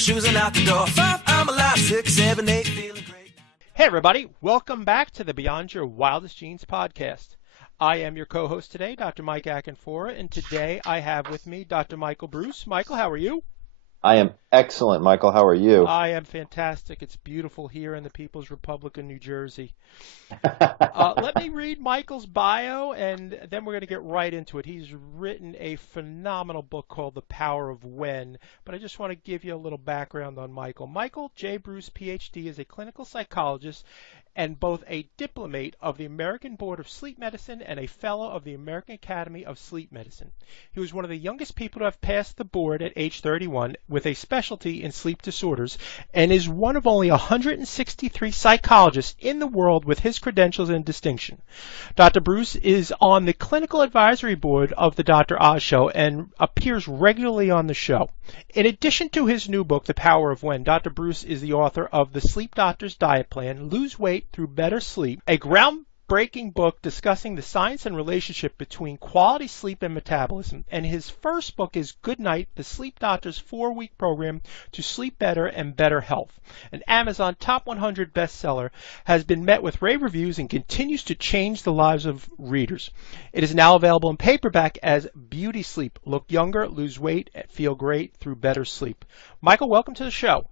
shoes and out the door. 5, I'm alive. 6, 7, 8, feeling great. Hey everybody, welcome back to the Beyond Your Wildest Genes podcast. I am your co-host today, Dr. Mike Akinfora, and today I have with me Dr. Michael Breus. Michael, how are you? I am excellent, Michael. How are you? I am fantastic. It's beautiful here in the People's Republic of New Jersey. Let me read Michael's bio, and then we're going to get right into it. He's written a phenomenal book called The Power of When, but I just want to give you a little background on Michael. Michael J. Breus, Ph.D., is a clinical psychologist and both a diplomate of the American Board of Sleep Medicine and a fellow of the American Academy of Sleep Medicine. He was one of the youngest people to have passed the board at age 31 with a specialty in sleep disorders and is one of only 163 psychologists in the world with his credentials and distinction. Dr. Breus is on the clinical advisory board of the Dr. Oz Show and appears regularly on the show. In addition to his new book, The Power of When, Dr. Breus is the author of The Sleep Doctor's Diet Plan, Lose Weight Through Better Sleep, a groundbreaking book discussing the science and relationship between quality sleep and metabolism. And his first book is Good Night, The Sleep Doctor's 4-week program to sleep better and better health. An Amazon Top 100 bestseller, has been met with rave reviews and continues to change the lives of readers. It is now available in paperback as Beauty Sleep. Look younger, lose weight, and feel great through better sleep. Michael, welcome to the show.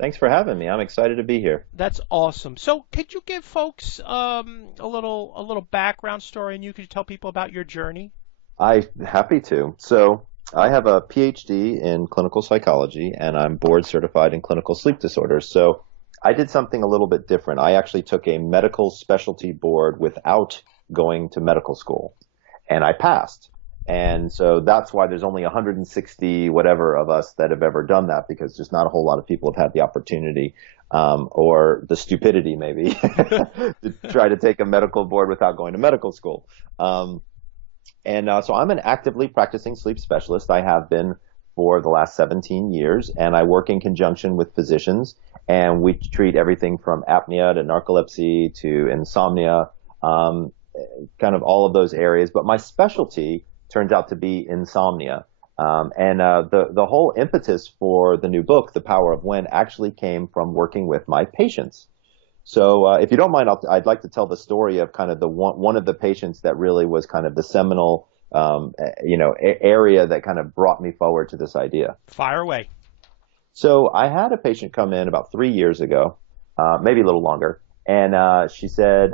Thanks for having me. I'm excited to be here. That's awesome. So could you give folks a little background story, and you could tell people about your journey? I'm happy to. So I have a PhD in clinical psychology, and I'm board certified in clinical sleep disorders. So I did something a little bit different. I actually took a medical specialty board without going to medical school, and I passed. And so that's why there's only 160 whatever of us that have ever done that, because just not a whole lot of people have had the opportunity or the stupidity maybe to try to take a medical board without going to medical school. So I'm an actively practicing sleep specialist. I have been for the last 17 years, and I work in conjunction with physicians, and we treat everything from apnea to narcolepsy to insomnia, kind of all of those areas. But my specialty turns out to be insomnia. The whole impetus for the new book, The Power of When, actually came from working with my patients. So if you don't mind, I'd like to tell the story of kind of the one of the patients that really was kind of the seminal, area that kind of brought me forward to this idea. Fire away. So I had a patient come in about 3 years ago, maybe a little longer, and she said,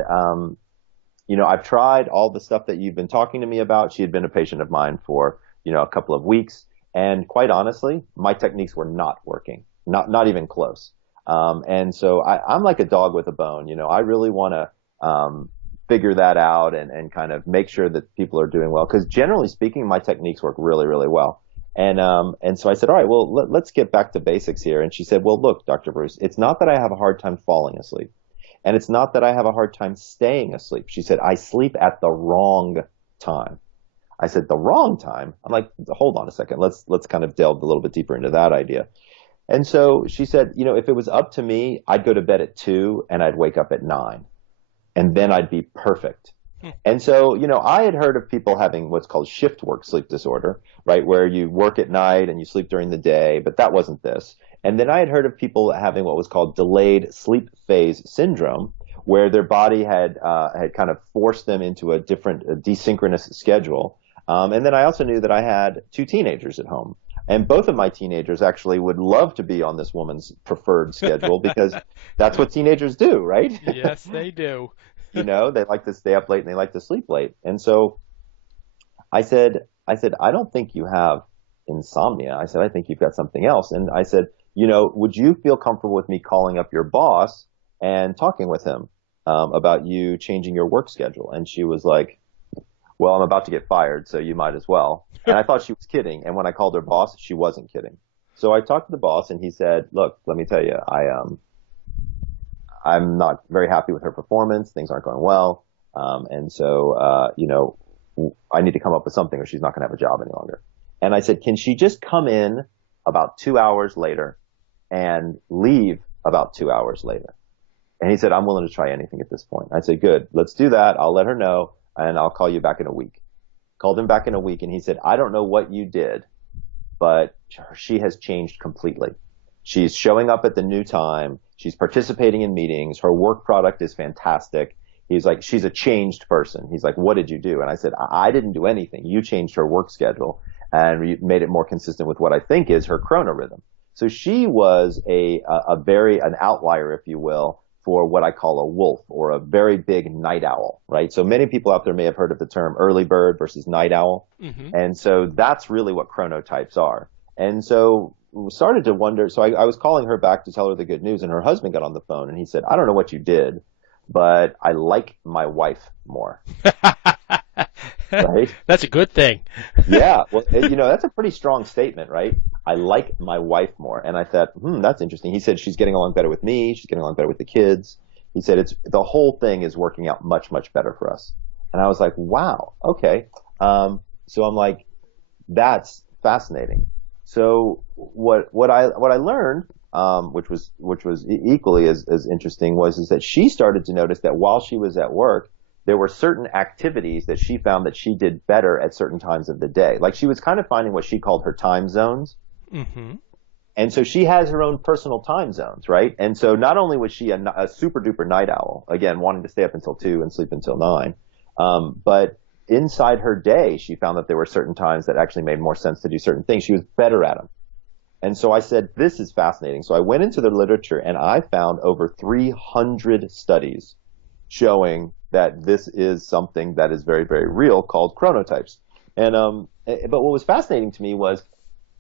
I've tried all the stuff that you've been talking to me about. She had been a patient of mine for, a couple of weeks. And quite honestly, my techniques were not working, not even close. And so I'm like a dog with a bone. I really want to figure that out and kind of make sure that people are doing well. Because generally speaking, my techniques work really, really well. And so I said, all right, well, let's get back to basics here. And she said, well, look, Dr. Breus, it's not that I have a hard time falling asleep. And it's not that I have a hard time staying asleep. She said, I sleep at the wrong time. I said, the wrong time? I'm like, hold on a second. Let's kind of delve a little bit deeper into that idea. And so she said, if it was up to me, I'd go to bed at 2 and I'd wake up at 9. And then I'd be perfect. And so, I had heard of people having what's called shift work sleep disorder, right, where you work at night and you sleep during the day, but that wasn't this. And then I had heard of people having what was called delayed sleep phase syndrome, where their body had kind of forced them into a different desynchronous schedule. And then I also knew that I had 2 teenagers at home. And both of my teenagers actually would love to be on this woman's preferred schedule because that's what teenagers do, right? Yes, they do. They like to stay up late and they like to sleep late. And so I said, I don't think you have insomnia. I said, I think you've got something else. And I said, would you feel comfortable with me calling up your boss and talking with him about you changing your work schedule? And she was like, well, I'm about to get fired, so you might as well. And I thought she was kidding. And when I called her boss, she wasn't kidding. So I talked to the boss and he said, look, let me tell you, I'm not very happy with her performance. Things aren't going well. And so, I need to come up with something or she's not going to have a job any longer. And I said, can she just come in about 2 hours later and leave about 2 hours later? And he said, I'm willing to try anything at this point. I said, good, let's do that. I'll let her know and I'll call you back in a week. Called him back in a week and he said, I don't know what you did, but she has changed completely. She's showing up at the new time. She's participating in meetings. Her work product is fantastic. He's like, she's a changed person. He's like, what did you do? And I said, I didn't do anything. You changed her work schedule and made it more consistent with what I think is her chronorhythm. So she was an outlier, if you will, for what I call a wolf, or a very big night owl, right? So many people out there may have heard of the term early bird versus night owl. Mm-hmm. And so that's really what chronotypes are. And so we started to wonder, so I was calling her back to tell her the good news, and her husband got on the phone and he said, I don't know what you did, but I like my wife more. Right? That's a good thing. Yeah. Well, that's a pretty strong statement, right? I like my wife more. And I thought, that's interesting. He said, she's getting along better with me. She's getting along better with the kids. He said, the whole thing is working out much, much better for us. And I was like, wow, okay. So I'm like, that's fascinating. So what I learned, which was equally as interesting, is that she started to notice that while she was at work, there were certain activities that she found that she did better at certain times of the day. Like, she was kind of finding what she called her time zones. Mm-hmm. And so she has her own personal time zones, right? And so not only was she a super duper night owl, again, wanting to stay up until 2 and sleep until 9, but inside her day, she found that there were certain times that actually made more sense to do certain things. She was better at them. And so I said, this is fascinating. So I went into the literature and I found over 300 studies showing that this is something that is very, very real, called chronotypes. And but what was fascinating to me was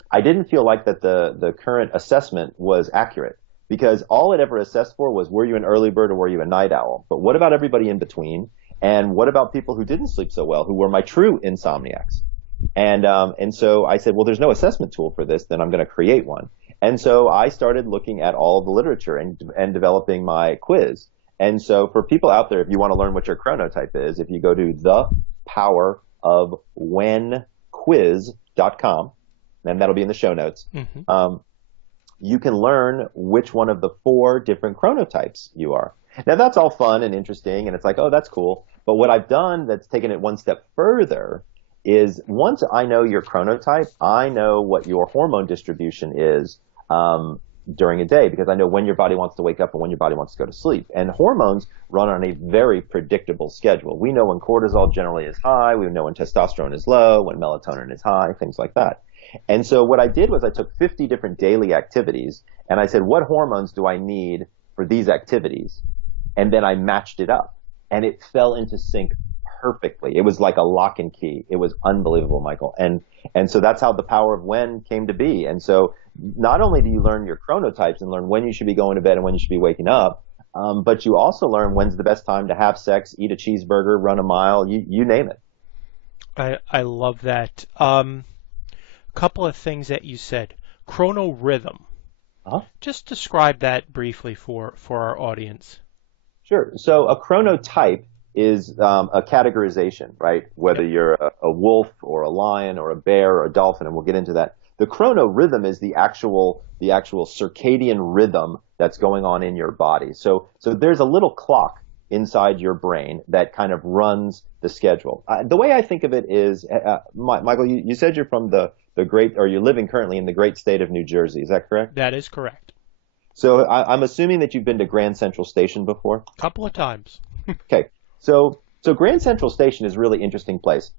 I didn't feel like that the current assessment was accurate, because all it ever assessed for was, were you an early bird or were you a night owl? But what about everybody in between? And what about people who didn't sleep so well, who were my true insomniacs? And so I said, well, there's no assessment tool for this, then I'm going to create one. And so I started looking at all of the literature and developing my quiz. And so for people out there, if you want to learn what your chronotype is, if you go to thepowerofwhenquiz.com, and that'll be in the show notes, mm-hmm. You can learn which one of the 4 different chronotypes you are. Now, that's all fun and interesting, and it's like, oh, that's cool. But what I've done that's taken it one step further is, once I know your chronotype, I know what your hormone distribution is during a day, because I know when your body wants to wake up and when your body wants to go to sleep. And hormones run on a very predictable schedule. We know when cortisol generally is high, we know when testosterone is low, when melatonin is high, things like that. And so what I did was I took 50 different daily activities and I said, what hormones do I need for these activities? And then I matched it up and it fell into sync perfectly. It was like a lock and key. It was unbelievable, Michael. And so that's how the power of when came to be. And so not only do you learn your chronotypes and learn when you should be going to bed and when you should be waking up, but you also learn when's the best time to have sex, eat a cheeseburger, run a mile, you name it. I love that. Couple of things that you said. Chronorhythm. Uh-huh. Just describe that briefly for our audience. Sure. So a chronotype is a categorization, right? Whether you're a wolf or a lion or a bear or a dolphin, and we'll get into that. The chronorhythm is the actual circadian rhythm that's going on in your body. So there's a little clock inside your brain that kind of runs the schedule. The way I think of it is, Michael, you said you're from the great, or you're living currently in the great state of New Jersey. Is that correct? That is correct. So I'm assuming that you've been to Grand Central Station before? A couple of times. Okay. So Grand Central Station is a really interesting place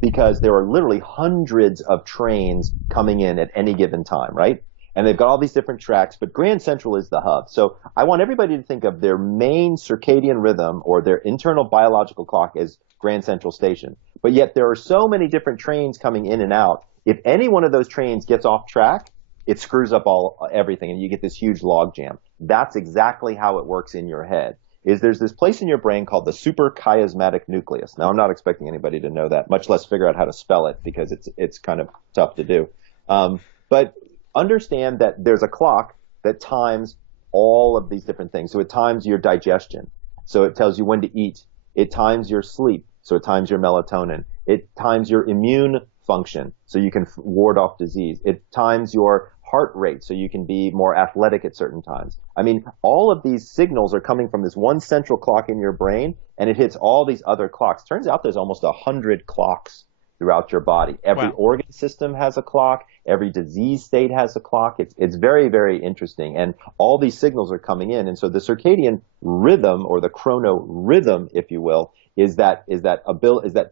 because there are literally hundreds of trains coming in at any given time, right? And they've got all these different tracks, but Grand Central is the hub. So I want everybody to think of their main circadian rhythm or their internal biological clock as Grand Central Station. But yet there are so many different trains coming in and out. If any one of those trains gets off track, it screws up everything and you get this huge log jam. That's exactly how it works in your head. There's this place in your brain called the suprachiasmatic nucleus. Now, I'm not expecting anybody to know that, much less figure out how to spell it because it's kind of tough to do. But understand that there's a clock that times all of these different things. So it times your digestion. So it tells you when to eat. It times your sleep. So it times your melatonin. It times your immune function so you can ward off disease. It times your heart rate so you can be more athletic at certain times. I mean, all of these signals are coming from this one central clock in your brain, and it hits all these other clocks. Turns out there's almost 100 clocks throughout your body. Every Wow. organ system has a clock. Every disease state has a clock. It's very, very interesting. And all these signals are coming in. And so the circadian rhythm, or the chronorhythm, if you will, is that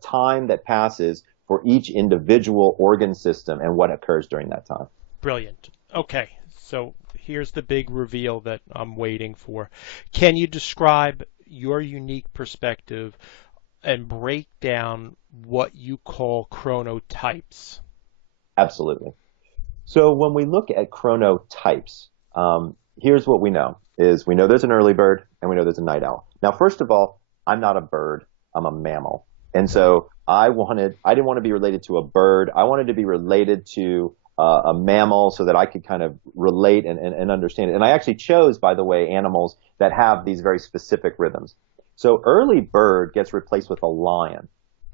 time that passes for each individual organ system and what occurs during that time. Brilliant. Okay, so here's the big reveal that I'm waiting for. Can you describe your unique perspective and break down what you call chronotypes? Absolutely. So when we look at chronotypes, here's what we know is we know there's an early bird and we know there's a night owl. Now, first of all, I'm not a bird. I'm a mammal. And so I didn't want to be related to a bird. I wanted to be related to a mammal so that I could kind of relate and understand it. And I actually chose, by the way, animals that have these very specific rhythms. So early bird gets replaced with a lion,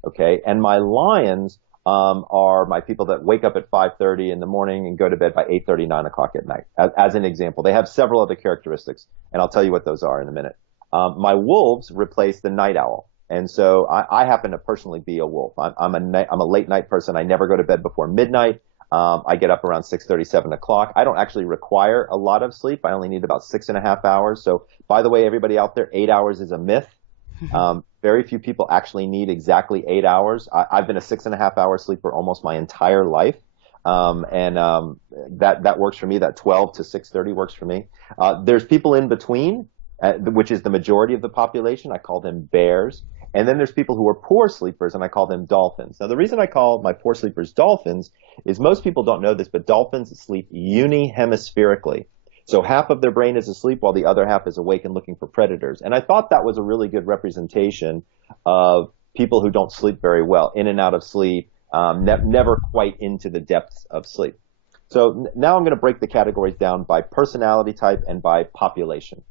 okay? And my lions are my people that wake up at 5:30 in the morning and go to bed by 8:30, 9 o'clock at night, as an example. They have several other characteristics, and I'll tell you what those are in a minute. My wolves replace the night owl. And so I happen to personally be a wolf. I'm a late night person. I never go to bed before midnight. I get up around 6:30, 7 o'clock. I don't actually require a lot of sleep. I only need about 6.5 hours. So, by the way, everybody out there, 8 hours is a myth. Very few people actually need exactly 8 hours. I've been a 6.5 hour sleeper almost my entire life. That works for me. That 12 to 6:30 works for me. There's people in between, which is the majority of the population. I call them bears. And then there's people who are poor sleepers, and I call them dolphins. Now, the reason I call my poor sleepers dolphins is most people don't know this, but dolphins sleep unihemispherically. So half of their brain is asleep while the other half is awake and looking for predators. And I thought that was a really good representation of people who don't sleep very well, in and out of sleep, never quite into the depths of sleep. So now I'm going to break the categories down by personality type and by population.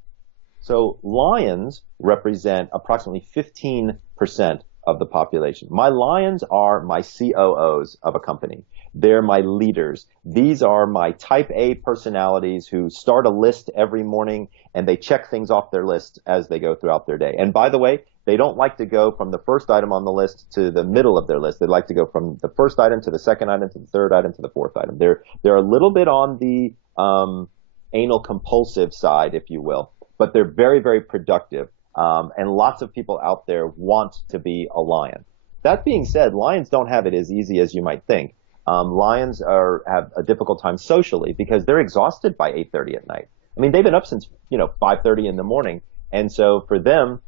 So lions represent approximately 15% of the population. My lions are my COOs of a company. They're my leaders. These are my type A personalities who start a list every morning and they check things off their list as they go throughout their day. And by the way, they don't like to go from the first item on the list to the middle of their list. They like to go from the first item to the second item to the third item to the fourth item. They're a little bit on the anal compulsive side, if you will. But they're very, very productive. And lots of people out there want to be a lion. That being said, lions don't have it as easy as you might think. Lions have a difficult time socially because they're exhausted by 8:30 at night. I mean, they've been up since 5:30 in the morning, and so for them,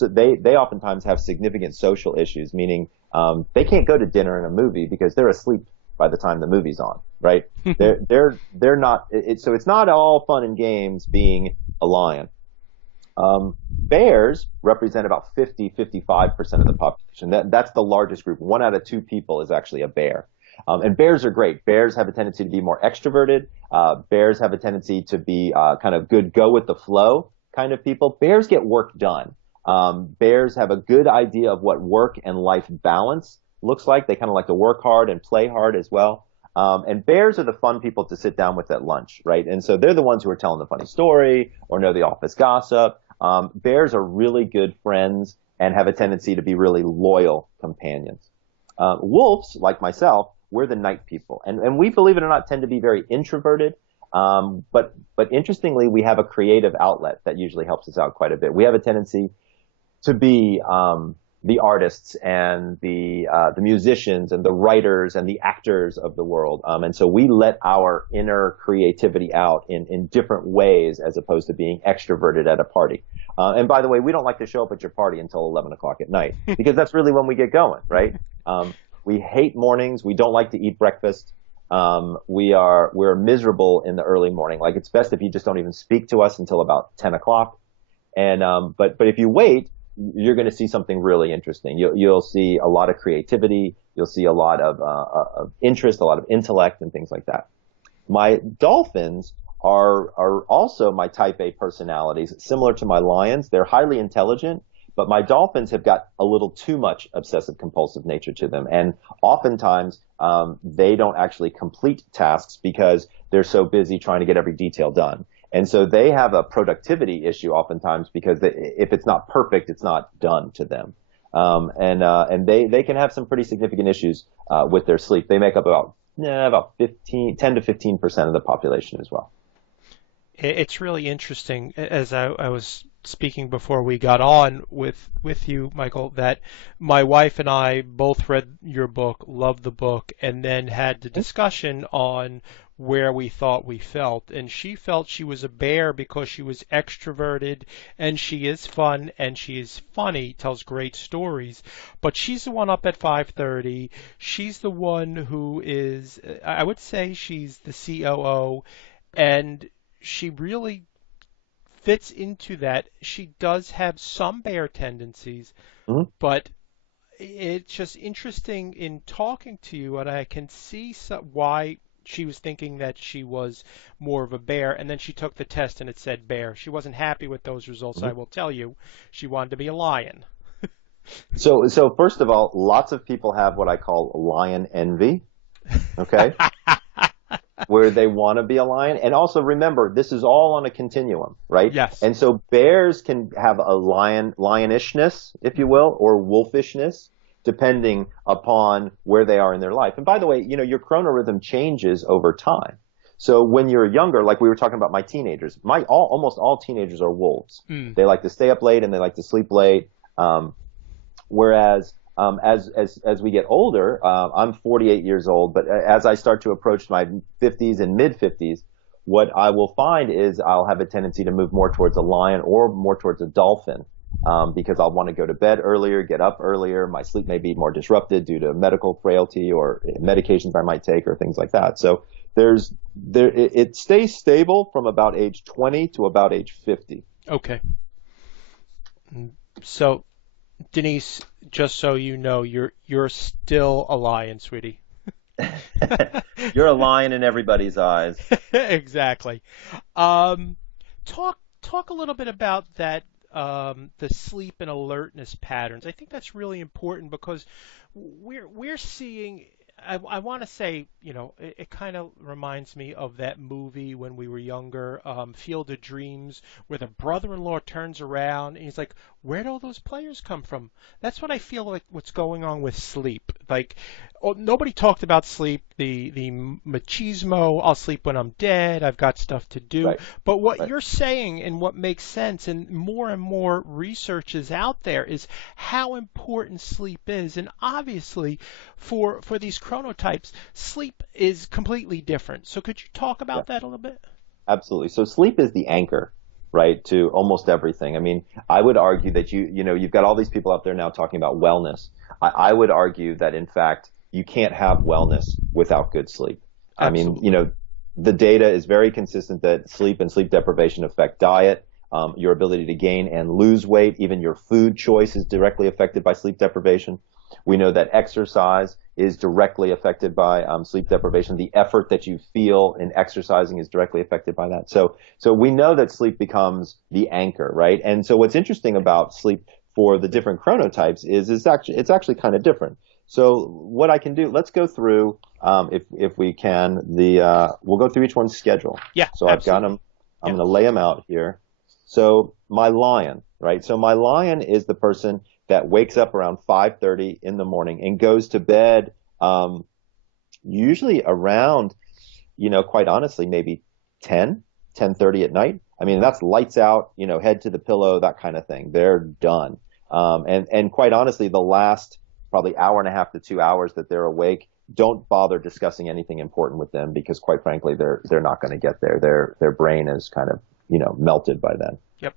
they oftentimes have significant social issues. Meaning, they can't go to dinner and a movie because they're asleep by the time the movie's on. Right? they're not. So it's not all fun and games being a lion. Bears represent about 55% of the population. That's the largest group. 1 out of 2 people is actually a bear. And bears are great. Bears have a tendency to be more extroverted. Bears have a tendency to be kind of good, go with the flow kind of people. Bears get work done. Bears have a good idea of what work and life balance looks like. They kind of like to work hard and play hard as well. And bears are the fun people to sit down with at lunch, right? And so they're the ones who are telling the funny story or know the office gossip. Bears are really good friends and have a tendency to be really loyal companions. Wolves, like myself, we're the night people. And we, believe it or not, tend to be very introverted. But interestingly, we have a creative outlet that usually helps us out quite a bit. We have a tendency to be the artists and the musicians and the writers and the actors of the world. And so we let our inner creativity out in different ways as opposed to being extroverted at a party. And by the way, we don't like to show up at your party until 11 o'clock at night because that's really when we get going, right? We hate mornings. We don't like to eat breakfast. We're miserable in the early morning. Like, it's best if you just don't even speak to us until about 10 o'clock. And but if you wait, you're going to see something really interesting. You'll see a lot of creativity. You'll see a lot of interest, a lot of intellect, and things like that. My dolphins are also my type A personalities, similar to my lions. They're highly intelligent, but my dolphins have got a little too much obsessive compulsive nature to them. And oftentimes, they don't actually complete tasks because they're so busy trying to get every detail done. And so they have a productivity issue oftentimes because if it's not perfect, it's not done to them. And they can have some pretty significant issues with their sleep. They make up about 10 to 15% of the population as well. It's really interesting, as I was speaking before we got on with you, Michael, that my wife and I both read your book, loved the book, and then had the discussion on where we thought we felt. And she felt she was a bear because she was extroverted and she is fun and she is funny, tells great stories. But she's the one up at 5:30. She's the one who is, I would say she's the COO, and she really fits into that. She does have some bear tendencies, but it's just interesting in talking to you, and I can see why she was thinking that she was more of a bear, and then she took the test and it said bear. She wasn't happy with those results, I will tell you. She wanted to be a lion. So first of all, lots of people have what I call lion envy, okay? Where they want to be a lion. And also remember, this is all on a continuum, right? Yes. And so bears can have a lionishness, if you will, or wolfishness, depending upon where they are in their life. And by the way, your chronorhythm changes over time. So when you're younger, like we were talking about my teenagers, almost all teenagers are wolves. They like to stay up late and they like to sleep late. Whereas as we get older, I'm 48 years old, but as I start to approach my 50s and mid 50s, what I will find is I'll have a tendency to move more towards a lion or more towards a dolphin, because I'll want to go to bed earlier, get up earlier. My sleep may be more disrupted due to medical frailty or medications I might take or things like that. So it stays stable from about age 20 to about age 50. Okay. So, Denise, just so you know, you're still a lion, sweetie. You're a lion in everybody's eyes. Exactly. Talk a little bit about that, the sleep and alertness patterns. I think that's really important because we're seeing. I want to say, it kind of reminds me of that movie when we were younger, Field of Dreams, where the brother-in-law turns around and he's like, "Where'd all those players come from?" That's what I feel like what's going on with sleep. Like, nobody talked about sleep, the machismo, I'll sleep when I'm dead, I've got stuff to do. Right. But what you're saying and what makes sense, and more research is out there, is how important sleep is. And obviously, for these chronotypes, sleep is completely different. So could you talk about that a little bit? Absolutely. So sleep is the anchor, right, to almost everything. I mean, I would argue that you've got all these people out there now talking about wellness. I would argue that, in fact, you can't have wellness without good sleep. Absolutely. I mean, the data is very consistent that sleep and sleep deprivation affect diet, your ability to gain and lose weight. Even your food choice is directly affected by sleep deprivation. We know that exercise is directly affected by sleep deprivation. The effort that you feel in exercising is directly affected by that. So we know that sleep becomes the anchor, right? And so what's interesting about sleep for the different chronotypes is it's actually kind of different. So what I can do, let's go through, if we can, we'll go through each one's schedule. Yeah. So I've got them. I'm going to lay them out here. So my lion, right? So my lion is the person that wakes up around 5:30 in the morning and goes to bed, usually around, quite honestly, maybe 10:30 at night. I mean, that's lights out, head to the pillow, that kind of thing. They're done. And quite honestly, the last probably hour and a half to 2 hours that they're awake, don't bother discussing anything important with them because, quite frankly, they're not going to get there. Their brain is kind of, melted by then. Yep.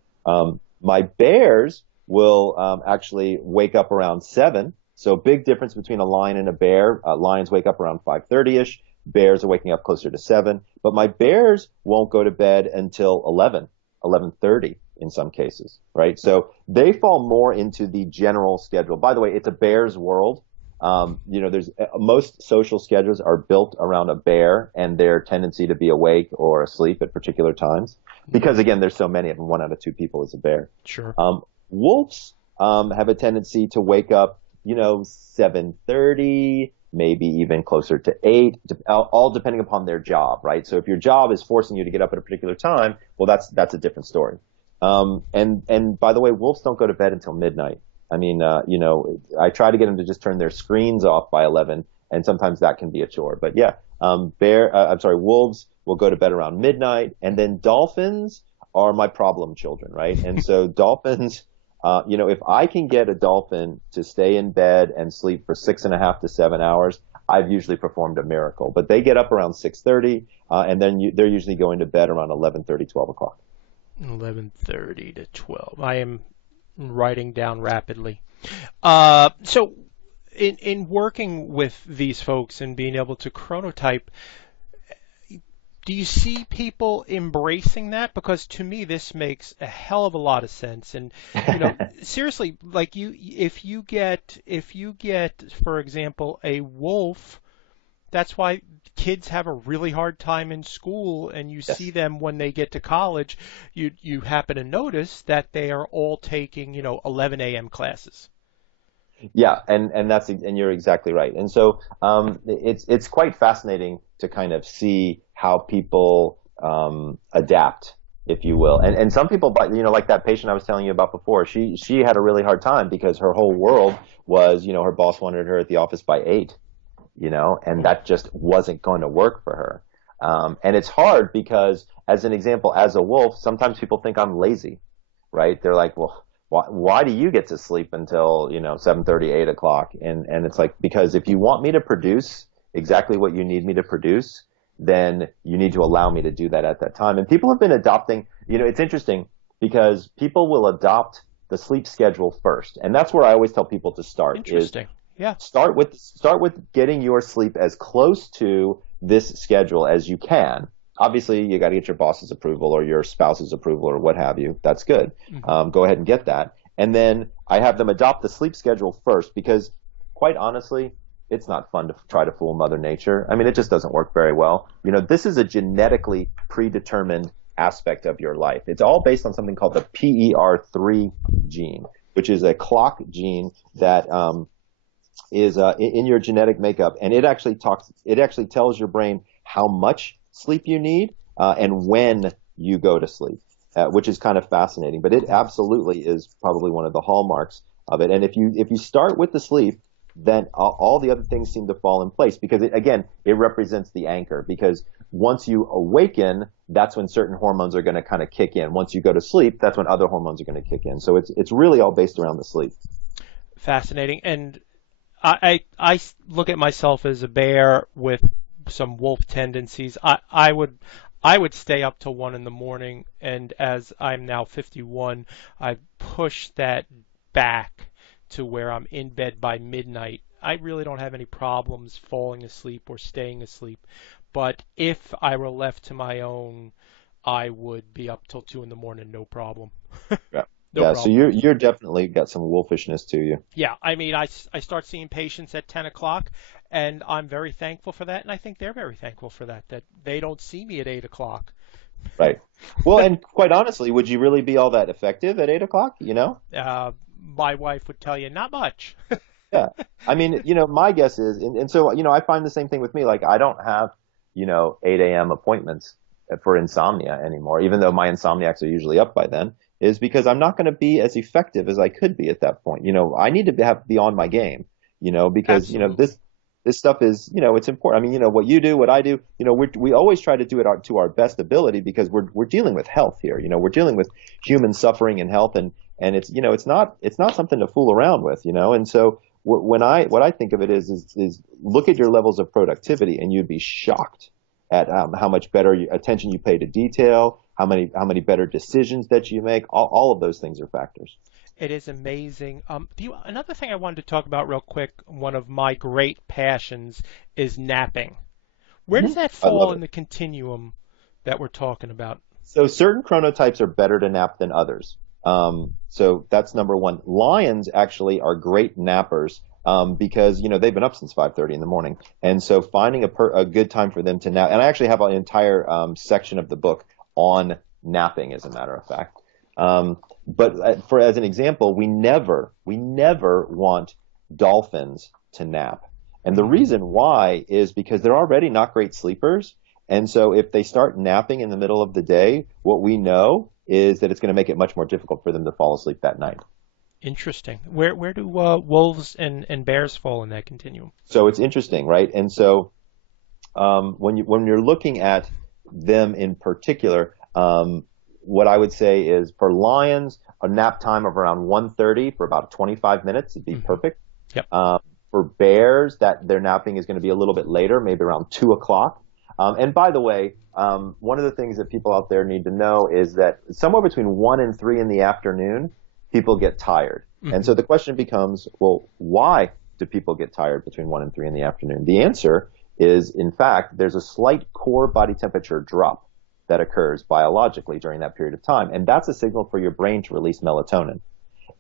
My bears will actually wake up around 7. So big difference between a lion and a bear. Lions wake up around 5:30ish. Bears are waking up closer to 7. But my bears won't go to bed until 11:30 in some cases, right? So they fall more into the general schedule. By the way, it's a bear's world. There's most social schedules are built around a bear and their tendency to be awake or asleep at particular times. Because again, there's so many of them. 1 out of 2 people is a bear. Sure. Wolves have a tendency to wake up, 7:30, maybe even closer to 8, all depending upon their job, right? So if your job is forcing you to get up at a particular time, well, that's a different story. And by the way, wolves don't go to bed until midnight. I mean, I try to get them to just turn their screens off by 11, and sometimes that can be a chore. But yeah, wolves will go to bed around midnight, and then dolphins are my problem children, right? And so dolphins, if I can get a dolphin to stay in bed and sleep for 6.5 to 7 hours, I've usually performed a miracle. But they get up around 6:30, and then they're usually going to bed around 11:30, 12 o'clock. 11:30 to 12. I am writing down rapidly. So in working with these folks and being able to chronotype, do you see people embracing that? Because to me, this makes a hell of a lot of sense. And seriously, like if you get, for example, a wolf, that's why kids have a really hard time in school, and you Yes. see them when they get to college. You happen to notice that they are all taking 11 a.m. classes. Yeah, and you're exactly right. And so it's quite fascinating to kind of see how people adapt, if you will. And some people, like that patient I was telling you about before, she had a really hard time because her whole world was, her boss wanted her at the office by 8, and that just wasn't going to work for her. And it's hard because, as an example, as a wolf, sometimes people think I'm lazy, right? They're like, well, why do you get to sleep until 7:30, 8 o'clock? And it's like, because if you want me to produce exactly what you need me to produce, then you need to allow me to do that at that time. And people have been adopting. It's interesting because people will adopt the sleep schedule first, and that's where I always tell people to start. Interesting. Yeah. Start with getting your sleep as close to this schedule as you can. Obviously, you got to get your boss's approval or your spouse's approval or what have you. That's good. Mm-hmm. Go ahead and get that. And then I have them adopt the sleep schedule first because, quite honestly, it's not fun to try to fool Mother Nature. I mean, it just doesn't work very well. This is a genetically predetermined aspect of your life. It's all based on something called the PER3 gene, which is a clock gene that is in your genetic makeup, and it actually tells your brain how much sleep you need and when you go to sleep, which is kind of fascinating. But it absolutely is probably one of the hallmarks of it. And if you start with the sleep, then all the other things seem to fall in place because it represents the anchor. Because once you awaken, that's when certain hormones are going to kind of kick in. Once you go to sleep, that's when other hormones are going to kick in. So it's really all based around the sleep. Fascinating. And I look at myself as a bear with some wolf tendencies. I would stay up till 1 a.m, and as I'm now 51, I've pushed that back to where I'm in bed by midnight. I really don't have any problems falling asleep or staying asleep, but if I were left to my own, I would be up till 2 a.m, no problem. Yeah. No Yeah, problem. so you're definitely got some wolfishness to you. Yeah, I mean, I start seeing patients at 10 o'clock, and I'm very thankful for that, and I think they're very thankful for that they don't see me at 8 o'clock. Right. Well, and quite honestly, would you really be all that effective at 8 o'clock, My wife would tell you, not much. Yeah. I mean, my guess is, and so, I find the same thing with me. Like, I don't have, 8 a.m. appointments for insomnia anymore, even though my insomniacs are usually up by then, is because I'm not going to be as effective as I could be at that point. I need to be on my game, because, Absolutely. this stuff is, it's important. I mean, what you do, what I do, we always try to do it to our best ability because we're dealing with health here. We're dealing with human suffering and health, and it's, it's not something to fool around with, and so what I think of it is look at your levels of productivity, and you'd be shocked at how much better attention you pay to detail, how many better decisions that you make. All of those things are factors. It is amazing. Another thing I wanted to talk about real quick, one of my great passions is napping. Where does that I love fall it. in the continuum that we're talking about? So certain chronotypes are better to nap than others. So that's number one. Lions actually are great nappers because they've been up since 5:30 in the morning, and so finding a good time for them to nap. And I actually have an entire section of the book on napping, as a matter of fact. But as an example, we never want dolphins to nap, and the reason why is because they're already not great sleepers. And so if they start napping in the middle of the day, what we know is that it's going to make it much more difficult for them to fall asleep that night. Interesting. Where do wolves and bears fall in that continuum? So it's interesting, right? And so when you're looking at them in particular, what I would say is for lions, a nap time of around 1:30 for about 25 minutes would be perfect. Yep. For bears, that their napping is going to be a little bit later, maybe around 2 o'clock. And by the way, one of the things that people out there need to know is that somewhere between 1 and 3 in the afternoon, people get tired. And so the question becomes, well, why do people get tired between 1 and 3 in the afternoon? The answer is, in fact, there's a slight core body temperature drop that occurs biologically during that period of time. And that's a signal for your brain to release melatonin.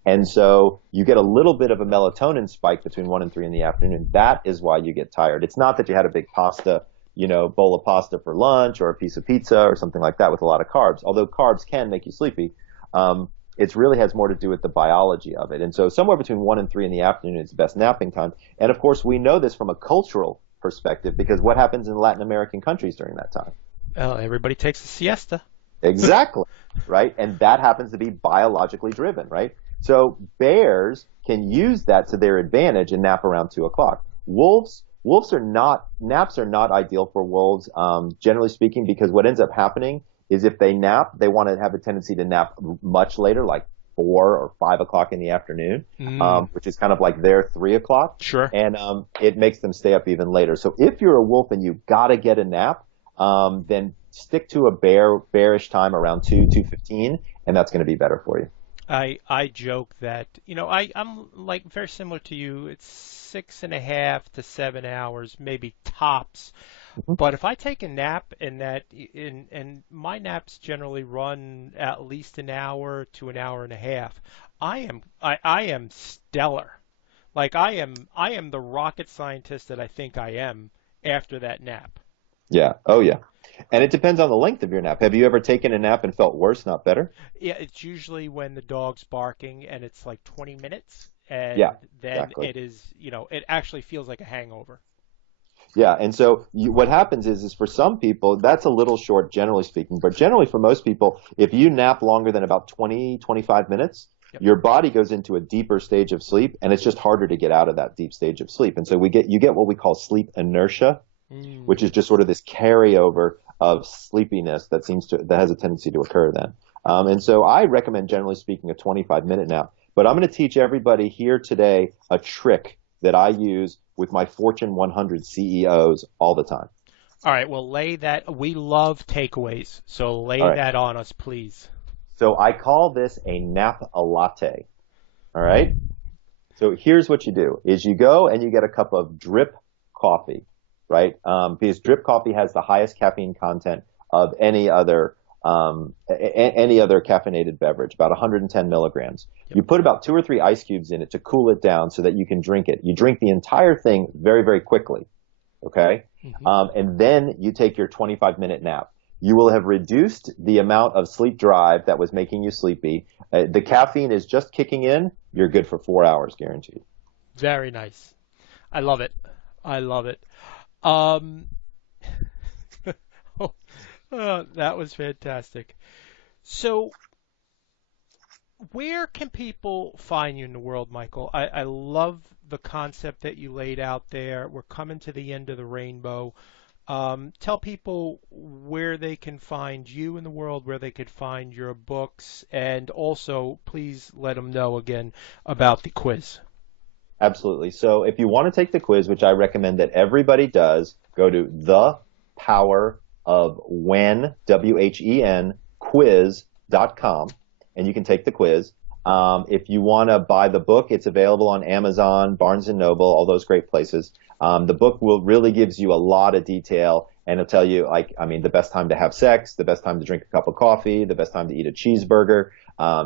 And so you get a little bit of a melatonin spike between 1 and 3 in the afternoon. That is why you get tired. It's not that you had a big bowl of pasta for lunch or a piece of pizza or something like that with a lot of carbs, although carbs can make you sleepy. It really has more to do with the biology of it. And so somewhere between 1 and 3 in the afternoon is the best napping time. And of course, we know this from a cultural perspective because what happens in Latin American countries during that time? Well, everybody takes a siesta. Exactly, right? And that happens to be biologically driven, right? So bears can use that to their advantage and nap around 2 o'clock. Naps are not ideal for wolves, generally speaking, because what ends up happening is if they nap, they want to have a tendency to nap much later, like 4 or 5 o'clock in the afternoon, which is kind of like their 3 o'clock. Sure. And it makes them stay up even later. So if you're a wolf and you've got to get a nap, then stick to a bearish time around 2:15, and that's going to be better for you. I joke that, I'm like very similar to you. It's 6.5 to 7 hours, maybe tops. But if I take a nap and my naps generally run at least an hour to an hour and a half, I am stellar. Like I am the rocket scientist that I think I am after that nap. Yeah. Oh, yeah. And it depends on the length of your nap. Have you ever taken a nap and felt worse, not better? Yeah, it's usually when the dog's barking and it's like 20 minutes, and then exactly. it is, it actually feels like a hangover. Yeah, and so what happens is for some people, that's a little short, generally speaking. But generally for most people, if you nap longer than about 20, 25 minutes, your body goes into a deeper stage of sleep, and it's just harder to get out of that deep stage of sleep. And so you get what we call sleep inertia, which is just sort of this carryover of sleepiness that has a tendency to occur then. And so I recommend, generally speaking, a 25-minute nap. But I'm going to teach everybody here today a trick that I use with my Fortune 100 CEOs all the time. All right, well, we love takeaways, so lay that on us, please. So I call this a nap a latte. All right? So here's what you do, is you go and you get a cup of drip coffee, right? Because drip coffee has the highest caffeine content of any other caffeinated beverage, about 110 milligrams. You put about 2 or 3 ice cubes in it to cool it down so that you can drink it. You drink the entire thing very, very quickly, okay? And then you take your 25-minute nap. You will have reduced the amount of sleep drive that was making you sleepy. The caffeine is just kicking in. You're good for 4 hours, guaranteed. Very nice. I love it. That was fantastic. So, where can people find you in the world, Michael? I love the concept that you laid out there. We're coming to the end of the rainbow. Tell people where they can find you in the world, where they could find your books, and also please let them know again about the quiz. Absolutely. So if you want to take the quiz, which I recommend that everybody does, go to thepowerofwhen, W-H-E-N, quiz.com, and you can take the quiz. If you want to buy the book, it's available on Amazon, Barnes & Noble, all those great places. The book really gives you a lot of detail, and it'll tell you, the best time to have sex, the best time to drink a cup of coffee, the best time to eat a cheeseburger,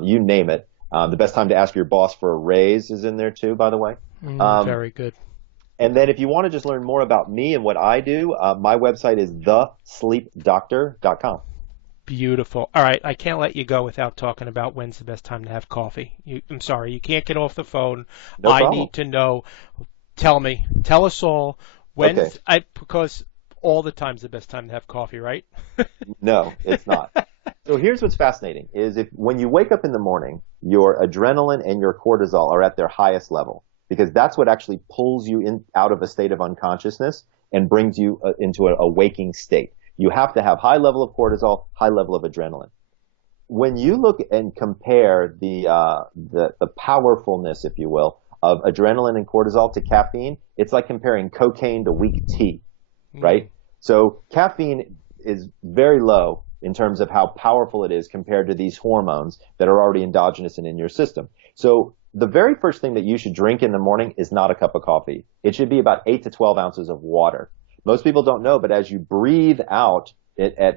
you name it. The best time to ask your boss for a raise is in there too, by the way. Very good. And then if you want to just learn more about me and what I do, my website is thesleepdoctor.com. Beautiful. All right, I can't let you go without talking about when's the best time to have coffee. I'm sorry, you can't get off the phone. No problem. I need to know. Tell us all. Because all the time's the best time to have coffee, right? No, it's not. So here's what's fascinating is when you wake up in the morning, your adrenaline and your cortisol are at their highest level, because that's what actually pulls you in out of a state of unconsciousness and brings you into a waking state. You have to have high level of cortisol, high level of adrenaline. When you look and compare the powerfulness, if you will, of adrenaline and cortisol to caffeine, it's like comparing cocaine to weak tea, right? So caffeine is very low in terms of how powerful it is compared to these hormones that are already endogenous and in your system. So the very first thing that you should drink in the morning is not a cup of coffee. It should be about 8 to 12 ounces of water. Most people don't know, but as you breathe out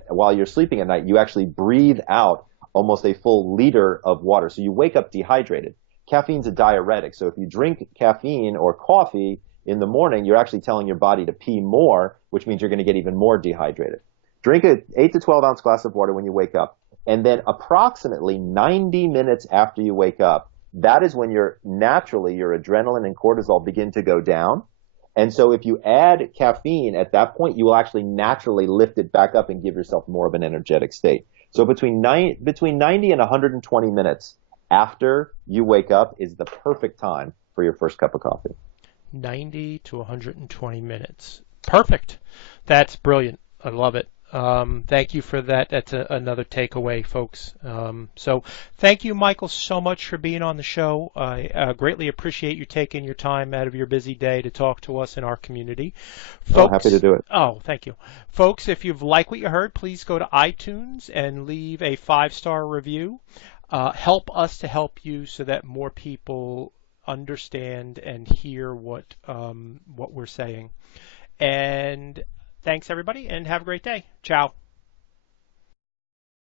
while you're sleeping at night, you actually breathe out almost a full liter of water. So you wake up dehydrated. Caffeine's a diuretic. So if you drink caffeine or coffee in the morning, you're actually telling your body to pee more, which means you're going to get even more dehydrated. Drink an 8 to 12 ounce glass of water when you wake up. And then approximately 90 minutes after you wake up, that is when your adrenaline and cortisol begin to go down. And so if you add caffeine at that point, you will actually naturally lift it back up and give yourself more of an energetic state. So between 90 and 120 minutes after you wake up is the perfect time for your first cup of coffee. 90 to 120 minutes. Perfect. That's brilliant. I love it. Thank you for that. That's another takeaway, folks. So thank you, Michael, so much for being on the show. I greatly appreciate you taking your time out of your busy day to talk to us in our community. Folks, happy to do it. Oh, thank you. Folks, if you've liked what you heard, please go to iTunes and leave a 5-star review. Help us to help you so that more people understand and hear what we're saying. And thanks, everybody, and have a great day. Ciao.